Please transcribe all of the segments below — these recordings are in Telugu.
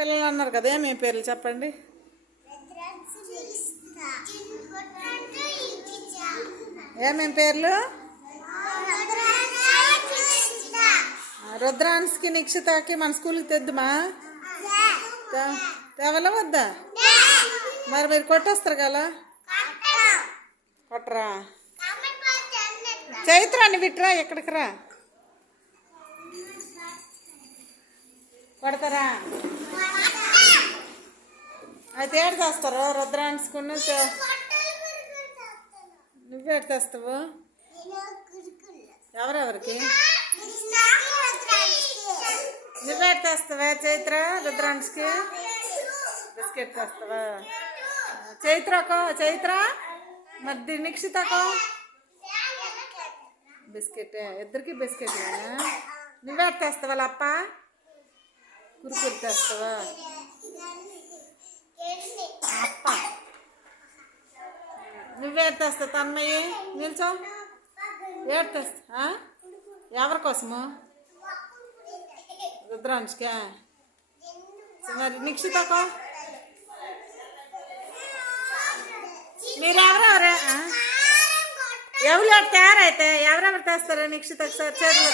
పిల్లలు అన్నారు కదా మీ పేర్లు చెప్పండి. ఏమేం పేర్లు? రుద్రాన్స్కి నిక్షితకి మన స్కూల్కి తెద్దుమా? తేవలా వద్దా? మరి మీరు కొట్టేస్తారు కదా. కొట్టరా? చైత్రాన్ని బిట్రా, ఎక్కడికి రా. కొడతారా? అయితే ఏడు తెస్తారు రుద్రాన్స్కున్న. నువ్వేడు తెస్తావు? ఎవరెవరికి? నువ్వేడు తెస్తావా చైత్ర? రుద్రాన్స్కి బిస్కెట్ తెస్తావా? చైత్ర మరి నిక్షితకో బిస్కెట్. ఇద్దరికి బిస్కెట్. నువ్వేడు తెస్తావా? అప్ప కురుకురు తెస్తావా? అప్ప నువ్వేడు తెస్తావు? తన్మయ్యి నిల్చో. ఏడు తెస్తా? ఎవరి కోసము? రుద్రాంష్కా? మరి నిక్షితకో? మీరెవరెవరే ఎవరు తయారైతే ఎవరెవరు తెస్తారా నిక్షితకు? సార్ చేతులు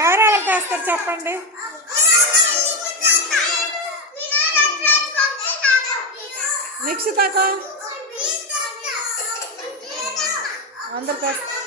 ఎవరెవరు తెస్తారు చెప్పండి. నిక్షితకు అందరు తెస్తారు.